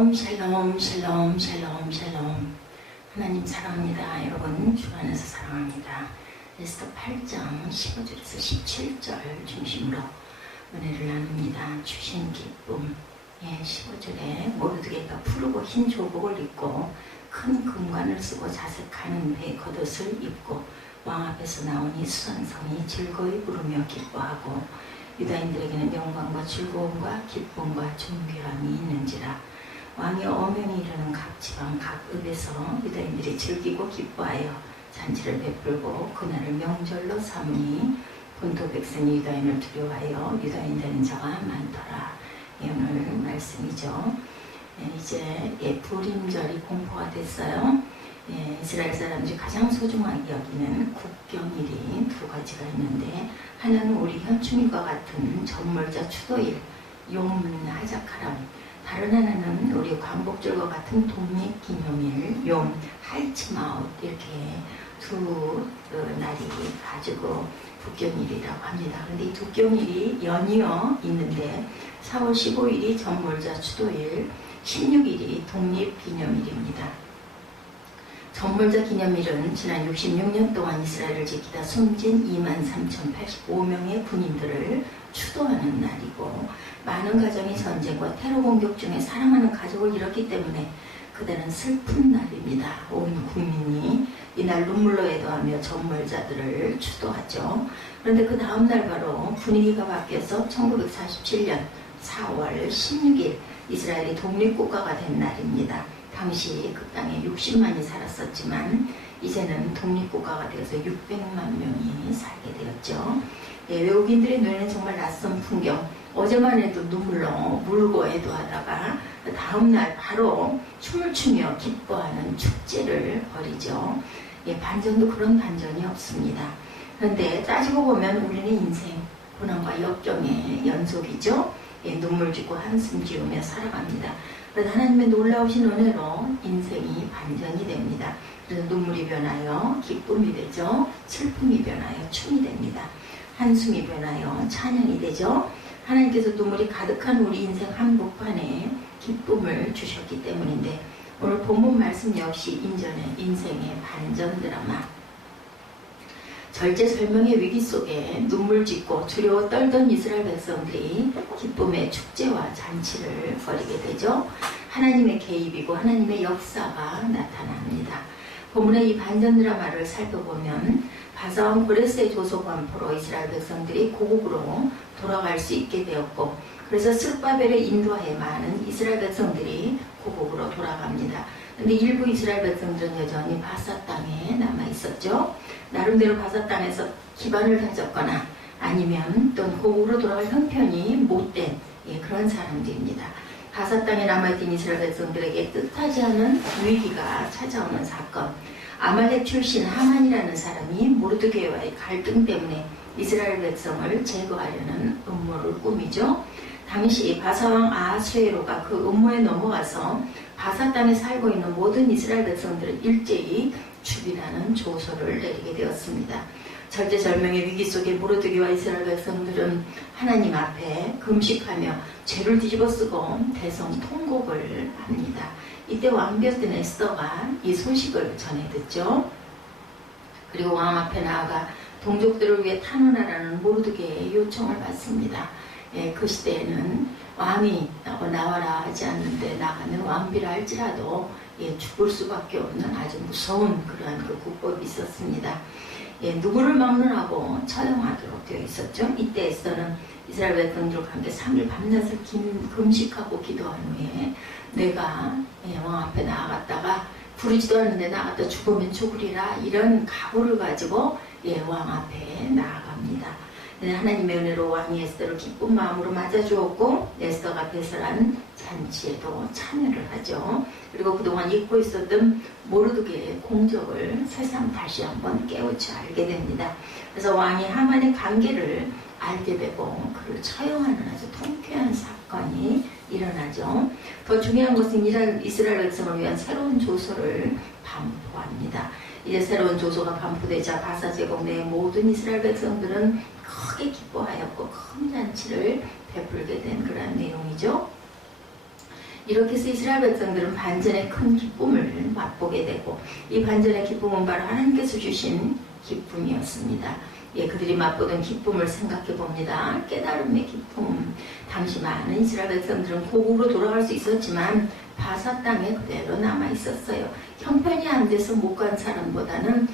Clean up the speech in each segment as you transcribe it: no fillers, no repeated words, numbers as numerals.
샬롬 샬롬 샬롬 샬롬 샬롬. 하나님 사랑합니다. 여러분 주 안에서 사랑합니다. 에스더 8장 15절에서 17절 중심으로 은혜를 나눕니다. 주신 기쁨. 15절에 모르드게가 푸르고 흰 조복을 입고 큰 금관을 쓰고 자색하는 배 겉옷을 입고 왕 앞에서 나오니 수산성이 즐거이 부르며 기뻐하고 유다인들에게는 영광과 즐거움과 기쁨과 존귀함이 있는지라. 왕이 어명이 이르는 각 지방 각 읍에서 유다인들이 즐기고 기뻐하여 잔치를 베풀고 그날을 명절로 삼으니 본토 백성이 유다인을 두려워하여 유다인 되는 자가 많더라. 오늘 말씀이죠. 이제 부림절이 공포가 됐어요. 이스라엘 사람들이 가장 소중하게 여기는 국경일이 두 가지가 있는데, 하나는 우리 현충일과 같은 전몰자 추도일 욤 하자카람, 다른 하나는 우리 광복절과 같은 독립기념일 욤 하이츠마웃, 이렇게 두 날이 가지고 국경일이라고 합니다. 그런데 이 국경일이 연이어 있는데 4월 15일이 전몰자 추도일, 16일이 독립기념일입니다. 전몰자 기념일은 지난 66년 동안 이스라엘을 지키다 숨진 23,085명의 군인들을 추도하는 날이고, 많은 가정이 전쟁과 테러 공격 중에 사랑하는 가족을 잃었기 때문에 그들은 슬픈 날입니다. 온 국민이 이날 눈물로 애도하며 전몰자들을 추도하죠. 그런데 그 다음 날 바로 분위기가 바뀌어서 1947년 4월 16일 이스라엘이 독립국가가 된 날입니다. 당시 그 땅에 60만이 살았었지만 이제는 독립국가가 되어서 600만 명이 살게 되었죠. 외국인들의 눈에는 정말 낯선 풍경, 어제만 해도 눈물로 물고 애도하다가 다음날 바로 춤을 추며 기뻐하는 축제를 벌이죠. 반전도 그런 반전이 없습니다. 그런데 따지고 보면 우리는 인생 고난과 역경의 연속이죠. 눈물 짓고 한숨 지으며 살아갑니다. 그래서 하나님의 놀라우신 은혜로 인생이 반전이 됩니다. 그래서 눈물이 변하여 기쁨이 되죠. 슬픔이 변하여 춤이 됩니다. 한숨이 변하여 찬양이 되죠. 하나님께서 눈물이 가득한 우리 인생 한복판에 기쁨을 주셨기 때문인데, 오늘 본문 말씀 역시 인생의 반전 드라마. 절제절명의 위기 속에 눈물 짓고 두려워 떨던 이스라엘 백성들이 기쁨의 축제와 잔치를 벌이게 되죠. 하나님의 개입이고 하나님의 역사가 나타납니다. 본문의 이 반전 드라마를 살펴보면 바사왕 고레스의 조소 반포로 이스라엘 백성들이 고국으로 돌아갈 수 있게 되었고, 그래서 스룹바벨의 인도하에 많은 이스라엘 백성들이 고국으로 돌아갑니다. 근데 일부 이스라엘 백성들은 여전히 바사 땅에 남아 있었죠. 나름대로 바사 땅에서 기반을 다졌거나 아니면 또 고국으로 돌아갈 형편이 못된 그런 사람들입니다. 바사 땅에 남아있던 이스라엘 백성들에게 뜻하지 않은 위기가 찾아오는 사건. 아말렉 출신 하만이라는 사람이 모르드게와의 갈등 때문에 이스라엘 백성을 제거하려는 음모를 꾸미죠. 당시 바사왕 아하수에로가 그 음모에 넘어가서 바사 땅에 살고 있는 모든 이스라엘 백성들을 일제히 죽이라는 조서를 내리게 되었습니다. 절제절명의 위기 속에 모르드게와 이스라엘 백성들은 하나님 앞에 금식하며 죄를 뒤집어쓰고 대성 통곡을 합니다. 이때 왕비였던 에스더가 이 소식을 전해 듣죠. 그리고 왕 앞에 나아가 동족들을 위해 탄원하라는 모르드게의 요청을 받습니다. 그 시대에는 왕이 나와라 하지 않는데 나가면 왕비라 할지라도 죽을 수밖에 없는 아주 무서운 그러한 그 국법이 있었습니다. 누구를 막론하고 처형하도록 되어 있었죠. 이때 에스더는 이스라엘 백성들과 함께 3일 밤낮을 금식하고 기도한 후에 내가 왕 앞에 나아갔다가 부르지도 않는데 나갔다 죽으면 죽으리라, 이런 각오를 가지고 왕 앞에 나아갑니다. 하나님의 은혜로 왕이 에스더를 기쁜 마음으로 맞아주었고 에스더가 배설한 잔치에도 참여를 하죠. 그리고 그동안 잊고 있었던 모르드게의 공적을 새삼 다시 한번 깨우쳐 알게 됩니다. 그래서 왕이 하만의 관계를 알게 되고 그를 처형하는 아주 통쾌한 사건이 일어나죠. 더 중요한 것은 이스라엘 백성을 위한 새로운 조서를 반포합니다. 이제 새로운 조서가 반포되자 바사 제국 내 모든 이스라엘 백성들은 크게 기뻐하였고 큰 잔치를 베풀게 된 그런 내용이죠. 이렇게 해서 이스라엘 백성들은 반전의 큰 기쁨을 맛보게 되고 이 반전의 기쁨은 바로 하나님께서 주신 기쁨이었습니다. 예, 그들이 맛보던 기쁨을 생각해 봅니다. 깨달음의 기쁨. 당시 많은 이스라엘 백성들은 고국으로 돌아갈 수 있었지만 바사 땅에 그대로 남아 있었어요. 형편이 안 돼서 못 간 사람보다는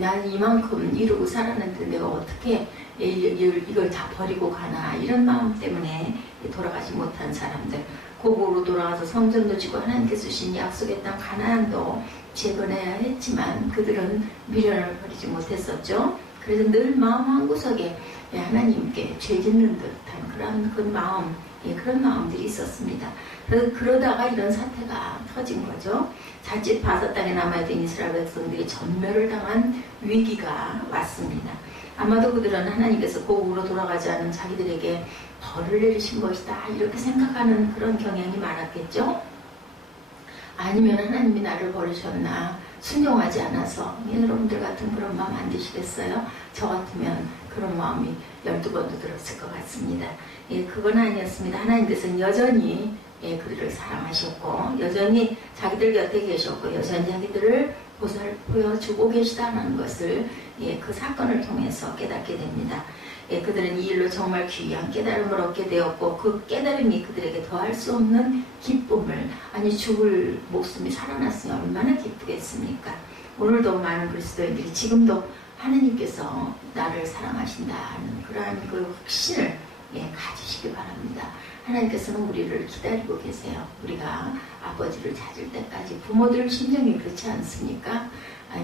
난 이만큼 이루고 살았는데 내가 어떻게 이걸 다 버리고 가나 이런 마음 때문에 돌아가지 못한 사람들, 고국으로 돌아가서 성전도 지고 하나님께서 주신 약속의 땅 가나안도 재건해야 했지만 그들은 미련을 버리지 못했었죠. 그래서 늘 마음 한구석에 하나님께 죄 짓는 듯한 그런 마음, 그런 마음들이 있었습니다. 그래서 그러다가 이런 사태가 터진 거죠. 자칫 바사 땅에 남아있던 이스라엘 백성들이 전멸을 당한 위기가 왔습니다. 아마도 그들은 하나님께서 고국으로 돌아가지 않은 자기들에게 벌을 내리신 것이다 이렇게 생각하는 그런 경향이 많았겠죠. 아니면 하나님이 나를 버리셨나, 순종하지 않아서. 여러분들 같은 그런 마음 안 드시겠어요? 저 같으면 그런 마음이 12번도 들었을 것 같습니다. 그건 아니었습니다. 하나님께서는 여전히 그들을 사랑하셨고 여전히 자기들 곁에 계셨고 여전히 자기들을 보살펴주고 계시다는 것을 그 사건을 통해서 깨닫게 됩니다. 그들은 이 일로 정말 귀한 깨달음을 얻게 되었고 그 깨달음이 그들에게 더할 수 없는 기쁨을, 아니 죽을 목숨이 살아났으니 얼마나 기쁘겠습니까? 오늘도 많은 그리스도인들이 지금도 하나님께서 나를 사랑하신다는 그러한 그 확신을 가지시기 바랍니다. 하나님께서는 우리를 기다리고 계세요. 우리가 아버지를 찾을 때까지. 부모들 심정이 그렇지 않습니까?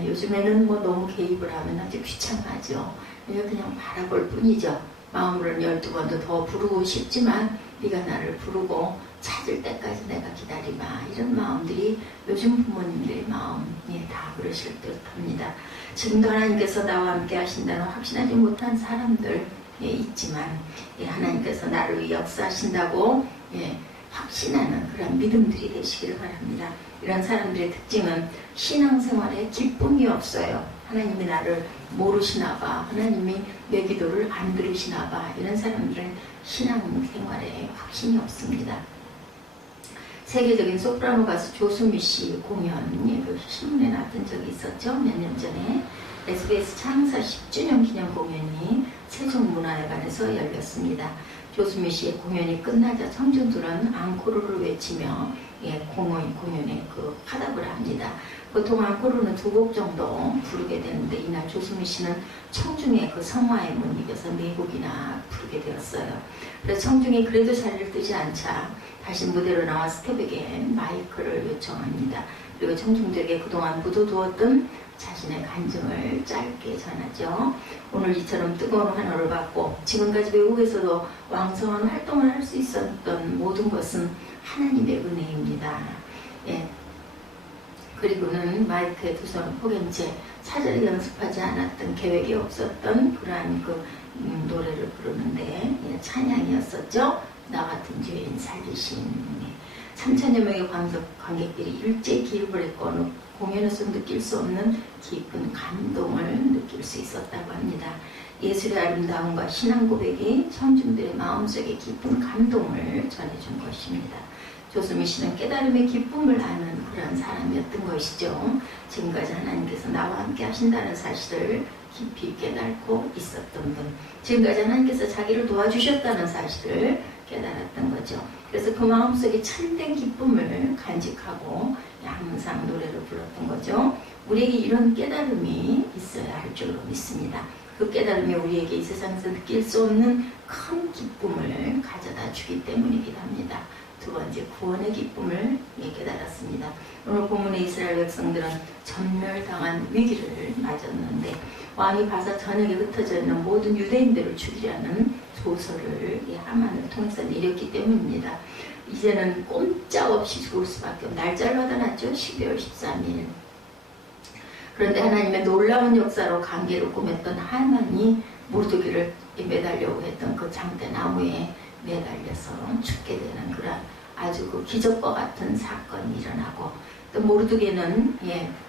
요즘에는 너무 개입을 하면 아주 귀찮아하죠. 그냥 바라볼 뿐이죠. 마음으로는 12번도 더 부르고 싶지만 네가 나를 부르고 찾을 때까지 내가 기다리마. 이런 마음들이 요즘 부모님들의 마음 다 그러실 듯합니다. 지금도 하나님께서 나와 함께 하신다는 확신하지 못한 사람들 있지만 하나님께서 나를 위해 역사하신다고 확신하는 그런 믿음들이 되시기를 바랍니다. 이런 사람들의 특징은 신앙생활에 기쁨이 없어요. 하나님이 나를 모르시나 봐. 하나님이 내 기도를 안 들으시나 봐. 이런 사람들은 신앙생활에 확신이 없습니다. 세계적인 소프라노 가수 조수미 씨 공연이 그 신문에 나왔던 적이 있었죠. 몇 년 전에. SBS 창사 10주년 기념 공연이 세종문화회관에서 열렸습니다. 조수미 씨의 공연이 끝나자 청중들은 앙코르를 외치며 공연에 화답을 합니다. 보통 앙코르는 2곡 정도 부르게 되는데 이날 조수미 씨는 청중의 그 성화에 못 이겨서 4곡이나 부르게 되었어요. 그래서 청중이 그래도 자리를 뜨지 않자 다시 무대로 나와 스텝에게 마이크를 요청합니다. 그리고 청중들에게 그동안 묻어두었던 자신의 간증을 짧게 전하죠. 오늘 이처럼 뜨거운 환호를 받고 지금까지 외국에서도 왕성한 활동을 할 수 있었던 모든 것은 하나님의 은혜입니다. 그리고는 마이크에 두 손을 포갠 채 차절이 연습하지 않았던, 계획이 없었던 그러한 노래를 부르는데 찬양이었었죠. 나 같은 죄인 살리신. 3천여 명의 관객들이 일제히 기립을 했고 공연에서 느낄 수 없는 깊은 감동을 느낄 수 있었다고 합니다. 예술의 아름다움과 신앙 고백이 청중들의 마음속에 깊은 감동을 전해준 것입니다. 조수미 씨는 깨달음의 기쁨을 아는 그런 사람이었던 것이죠. 지금까지 하나님께서 나와 함께 하신다는 사실을 깊이 깨닫고 있었던 분, 지금까지 하나님께서 자기를 도와주셨다는 사실을 깨달았던 거죠. 그래서 그 마음속에 참된 기쁨을 간직하고 항상 노래를 불렀던 거죠. 우리에게 이런 깨달음이 있어야 할 줄로 믿습니다. 그 깨달음이 우리에게 이 세상에서 느낄 수 없는 큰 기쁨을 가져다 주기 때문이기도 합니다. 두 번째, 구원의 기쁨을 깨달았습니다. 오늘 본문의 이스라엘 백성들은 전멸당한 위기를 맞았는데 왕이 바사 전역에 흩어져 있는 모든 유대인들을 죽이려는 조서를 하만을 통해서 내렸기 때문입니다. 이제는 꼼짝없이 죽을 수밖에 없는 날짜를 받아놨죠. 12월 13일. 그런데 하나님의 놀라운 역사로 관계를 꾸몄던 하만이 모르드기를 매달려고 했던 그 장대 나무에 매달려서 죽게 되는 그런 아주 기적과 같은 사건이 일어나고, 또 모르드게는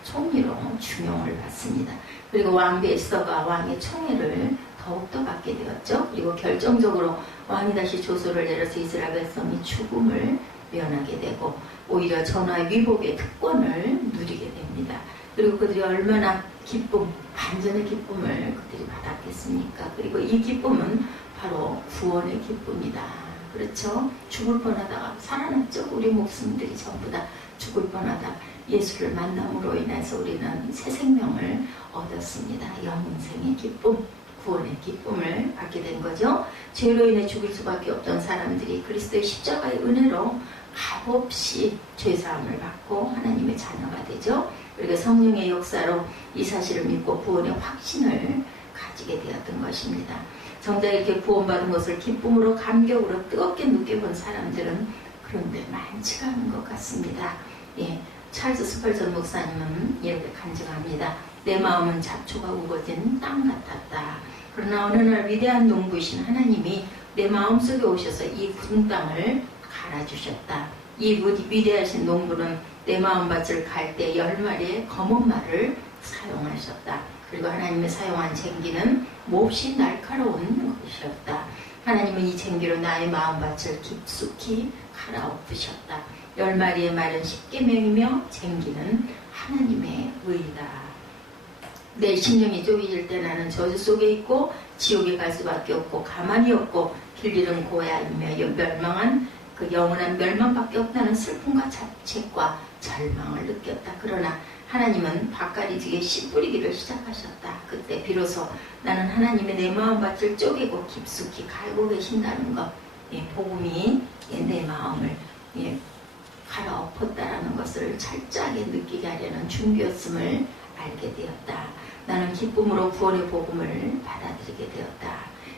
총리로 중용을 받습니다. 그리고 왕 베스더가 왕의 총애를 더욱더 받게 되었죠. 그리고 결정적으로 왕이 다시 조서를 내려서 이스라엘 백성이 죽음을 면하게 되고 오히려 전화 위복의 특권을 누리게 됩니다. 그리고 그들이 얼마나 기쁨, 반전의 기쁨을 그들이 받았겠습니까? 그리고 이 기쁨은 바로 구원의 기쁨이다. 그렇죠? 죽을 뻔하다가 살아났죠. 우리 목숨들이 전부 다 죽을 뻔하다 예수를 만남으로 인해서 우리는 새 생명을 얻었습니다. 영생의 기쁨, 구원의 기쁨을 받게 된 거죠. 죄로 인해 죽을 수밖에 없던 사람들이 그리스도의 십자가의 은혜로 값없이 죄사함을 받고 하나님의 자녀가 되죠. 그리고 성령의 역사로 이 사실을 믿고 구원의 확신을 가지게 되었던 것입니다. 정작 이렇게 구원받은 것을 기쁨으로 감격으로 뜨겁게 느껴본 사람들은 그런데 많지가 않은 것 같습니다. 예, 찰스 스펄전 목사님은 이렇게 간증합니다. 내 마음은 잡초가 우거진 땅 같았다. 그러나 어느 날 위대한 농부이신 하나님이 내 마음속에 오셔서 이 굳은 땅을 갈아주셨다. 이 위대하신 농부는 내 마음밭을 갈 때 10마리의 검은 말을 사용하셨다. 그리고 하나님이 사용한 쟁기는 몹시 날카로운 것이었다. 하나님은 이 쟁기로 나의 마음밭을 깊숙이 갈아엎으셨다. 10마리의 말은 십계명이며 쟁기는 하나님의 의이다. 내 심령이 쪼개질 때 나는 저주 속에 있고 지옥에 갈 수밖에 없고 가만히 없고 길 잃은 고야이며 멸망한 그 영원한 멸망밖에 없다는 슬픔과 자책과 절망을 느꼈다. 그러나 하나님은 밭가리지에 씨 뿌리기를 시작하셨다. 그때 비로소 나는 하나님의 내 마음밭을 쪼개고 깊숙이 갈고 계신다는 것, 예, 복음이 내 마음을 갈아엎었다라는 것을 철저하게 느끼게 하려는 준비였음을 알게 되었다. 나는 기쁨으로 구원의 복음을 받아들이게 되었다.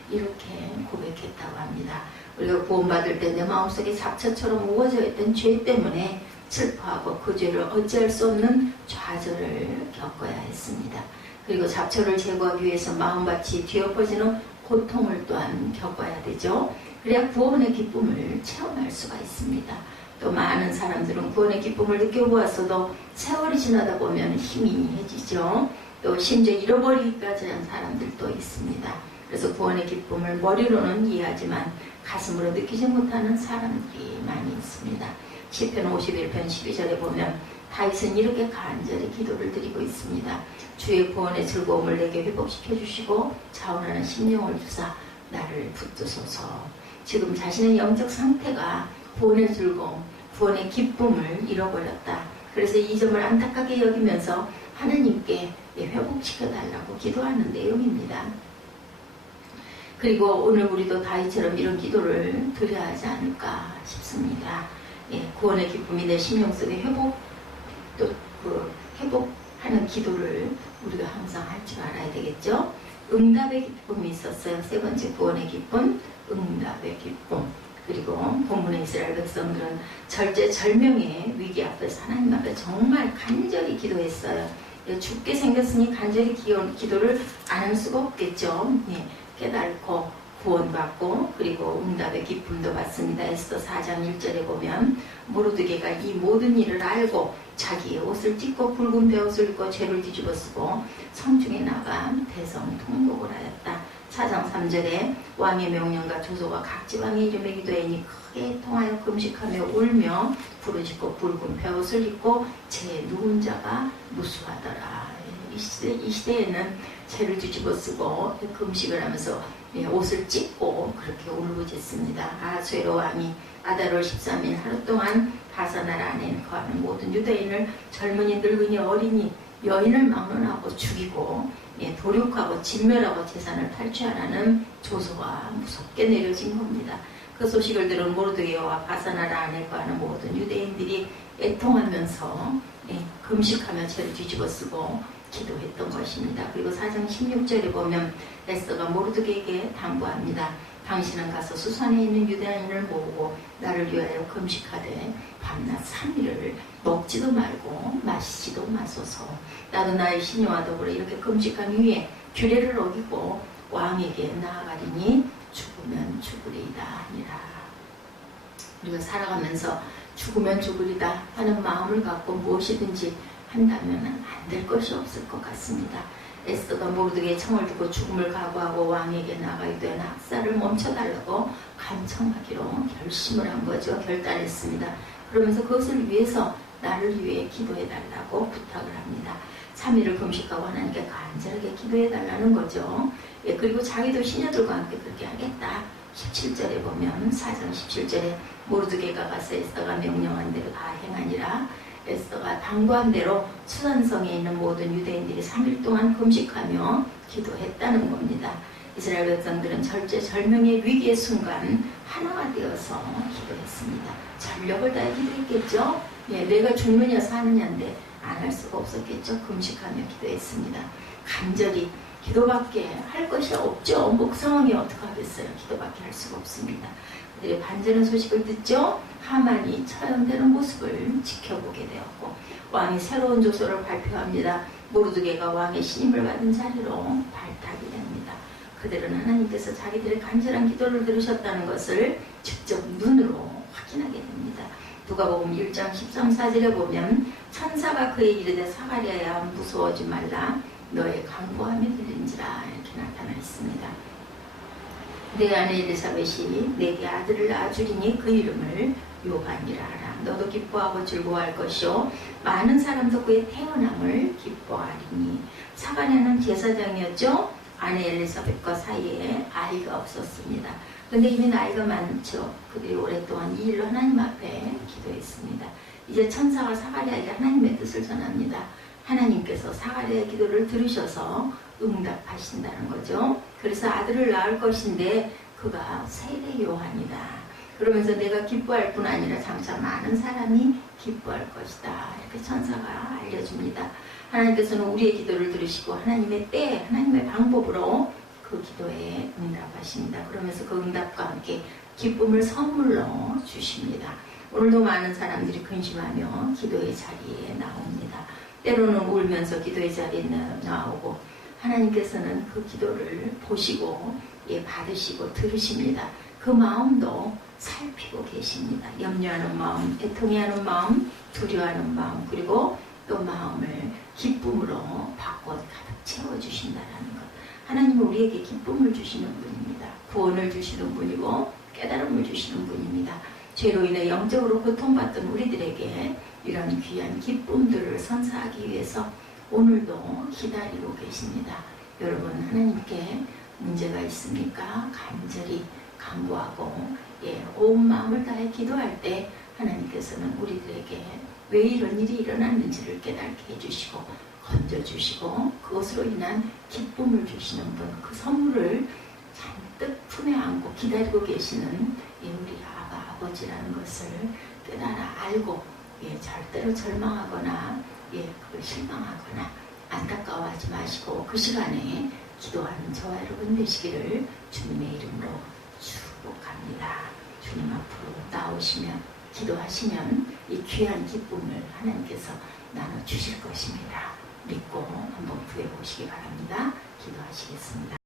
이렇게 고백했다고 합니다. 우리가 구원받을 때 내 마음속에 잡초처럼 우거져 있던 죄 때문에 슬퍼하고 그 죄를 어찌할 수 없는 좌절을 겪어야 했습니다. 그리고 잡초를 제거하기 위해서 마음밭이 뒤엎어지는 고통을 또한 겪어야 되죠. 그래야 구원의 기쁨을 체험할 수가 있습니다. 또 많은 사람들은 구원의 기쁨을 느껴보았어도 세월이 지나다 보면 힘이 해지죠. 또 심지어 잃어버리기까지 한 사람들도 있습니다. 그래서 구원의 기쁨을 머리로는 이해하지만 가슴으로 느끼지 못하는 사람들이 많이 있습니다. 시편 51편 12절에 보면 다윗은 이렇게 간절히 기도를 드리고 있습니다. 주의 구원의 즐거움을 내게 회복시켜 주시고 자원하는 심령을 주사 나를 붙드소서. 지금 자신의 영적 상태가 구원의 즐거움, 구원의 기쁨을 잃어버렸다. 그래서 이 점을 안타깝게 여기면서 하나님께 회복시켜달라고 기도하는 내용입니다. 그리고 오늘 우리도 다윗처럼 이런 기도를 드려야 하지 않을까 싶습니다. 구원의 기쁨이 내 심령 속에 회복하는 기도를 우리가 항상 할 줄 알아야 되겠죠. 응답의 기쁨이 있었어요. 세 번째 구원의 기쁨, 응답의 기쁨. 그리고 본문의 이스라엘 백성들은 절제절명의 위기 앞에서 하나님 앞에 정말 간절히 기도했어요. 죽게 생겼으니 간절히 기도를 안 할 수가 없겠죠. 깨닫고 구원받고 그리고 응답의 기쁨도 받습니다. 에스더 4장 1절에 보면 모르드게가 이 모든 일을 알고 자기의 옷을 찢고 붉은 베옷을 입고 죄를 뒤집어 쓰고 성중에 나가 대성 통곡을 하였다. 4장 3절에 왕의 명령과 조소가 각 지방의 이름에 기도하니 크게 통하여 금식하며 울며 부르짖고 붉은 베옷을 입고 제 누운 자가 무수하더라. 이 시대에는 죄를 뒤집어 쓰고 금식을 하면서 옷을 찢고 그렇게 울부짖습니다. 아수에로 왕이 아달월 13일 하루 동안 바사나라 안에 거하는 모든 유대인을 젊은이, 늙은이, 어린이, 여인을 막론하고 죽이고 도륙하고 진멸하고 재산을 탈취하라는 조소가 무섭게 내려진 겁니다. 그 소식을 들은 모르드게와 바사나라 안에 거하는 모든 유대인들이 애통하면서 금식하며 죄를 뒤집어 쓰고 기도했던 것입니다. 그리고 4장 16절에 보면 에스더가 모르드게에게 당부합니다. 당신은 가서 수산에 있는 유대인을 모으고 나를 위하여 금식하되 밤낮 3일을 먹지도 말고 마시지도 마소서. 나도 나의 시녀와 더불어 이렇게 금식한 후에 규례를 어기고 왕에게 나아가리니 죽으면 죽으리이다 하니라. 우리가 살아가면서 죽으면 죽으리다 하는 마음을 갖고 무엇이든지 한다면 안 될 것이 없을 것 같습니다. 에스더가 모르드게의 청을 듣고 죽음을 각오하고 왕에게 나가기도 한 학살을 멈춰달라고 간청하기로 결심을 한 거죠. 결단했습니다. 그러면서 그것을 위해서 나를 위해 기도해달라고 부탁을 합니다. 3일을 금식하고 하나님께 간절하게 기도해달라는 거죠. 예, 그리고 자기도 시녀들과 함께 그렇게 하겠다. 17절에 보면 4장 17절에 모르드게가 가서 에스더가 명령한 대로 다 행하니라. 에스더가 당부한 대로 수산성에 있는 모든 유대인들이 3일 동안 금식하며 기도했다는 겁니다. 이스라엘 백성들은 절제절명의 위기의 순간 하나가 되어서 기도했습니다. 전력을 다해 기도했겠죠. 예, 내가 죽느냐 사느냐인데 안 할 수가 없었겠죠. 금식하며 기도했습니다. 간절히 기도밖에 할 것이 없죠. 목 상황이 어떻게 하겠어요. 기도밖에 할 수가 없습니다. 그들의 반전의 소식을 듣죠. 하만이 처형되는 모습을 지켜보게 되었고 왕이 새로운 조서를 발표합니다. 모르드게가 왕의 신임을 받은 자리로 발탁이 됩니다. 그들은 하나님께서 자기들의 간절한 기도를 들으셨다는 것을 직접 눈으로 확인하게 됩니다. 누가복음 1장 13, 14절에 보면 천사가 그에게 이르되 사가랴야 무서워하지 말라 너의 간구함이 들린지라 이렇게 나타나 있습니다. 내 아내 엘리사벳이 내게 아들을 낳아주리니 그 이름을 요한이라 하라. 너도 기뻐하고 즐거워할 것이요 많은 사람도 그의 태어남을 기뻐하리니. 사가랴는 제사장이었죠. 아내 엘리사벳과 사이에 아이가 없었습니다. 그런데 이미 나이가 많죠. 그들이 오랫동안 이 일로 하나님 앞에 기도했습니다. 이제 천사가 사가랴에게 하나님의 뜻을 전합니다. 하나님께서 사가랴의 기도를 들으셔서 응답하신다는 거죠. 그래서 아들을 낳을 것인데 그가 세례 요한이다. 그러면서 내가 기뻐할 뿐 아니라 장차 많은 사람이 기뻐할 것이다. 이렇게 천사가 알려줍니다. 하나님께서는 우리의 기도를 들으시고 하나님의 때, 하나님의 방법으로 그 기도에 응답하십니다. 그러면서 그 응답과 함께 기쁨을 선물로 주십니다. 오늘도 많은 사람들이 근심하며 기도의 자리에 나옵니다. 때로는 울면서 기도의 자리에 나오고 하나님께서는 그 기도를 보시고 받으시고 들으십니다. 그 마음도 살피고 계십니다. 염려하는 마음, 애통해하는 마음, 두려워하는 마음, 그리고 또 마음을 기쁨으로 바꿔 가득 채워주신다는 것. 하나님은 우리에게 기쁨을 주시는 분입니다. 구원을 주시는 분이고 깨달음을 주시는 분입니다. 죄로 인해 영적으로 고통받던 우리들에게 이런 귀한 기쁨들을 선사하기 위해서 오늘도 기다리고 계십니다. 여러분, 하나님께 문제가 있습니까? 간절히 간구하고 온 마음을 다해 기도할 때 하나님께서는 우리들에게 왜 이런 일이 일어났는지를 깨닫게 해주시고 건져주시고 그것으로 인한 기쁨을 주시는 분, 그 선물을 잔뜩 품에 안고 기다리고 계시는 우리 아버지라는 것을 깨달아 알고 절대로 절망하거나 실망하거나 안타까워하지 마시고 그 시간에 기도하는 저와 여러분 되시기를 주님의 이름으로 축복합니다. 주님 앞으로 나오시면 기도하시면 이 귀한 기쁨을 하나님께서 나눠주실 것입니다. 믿고 한번 구해보시기 바랍니다. 기도하시겠습니다.